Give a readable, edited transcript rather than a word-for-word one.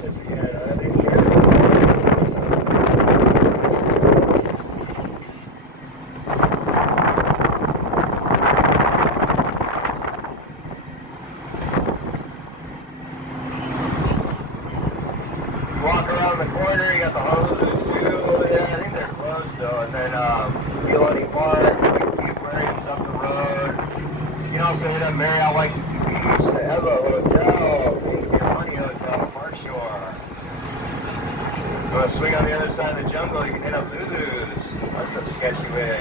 Walk around the corner, you got the hoses too over there. I think they're closed though. And then Peabody Park, Waikiki Frames up the road. You can also hit up Marriott Waikiki Beach, the Evo Hotel, your Money Hotel, Park Shore. You want to swing on the other side of the jungle, you can hit up Lulu's. That's a sketchy way.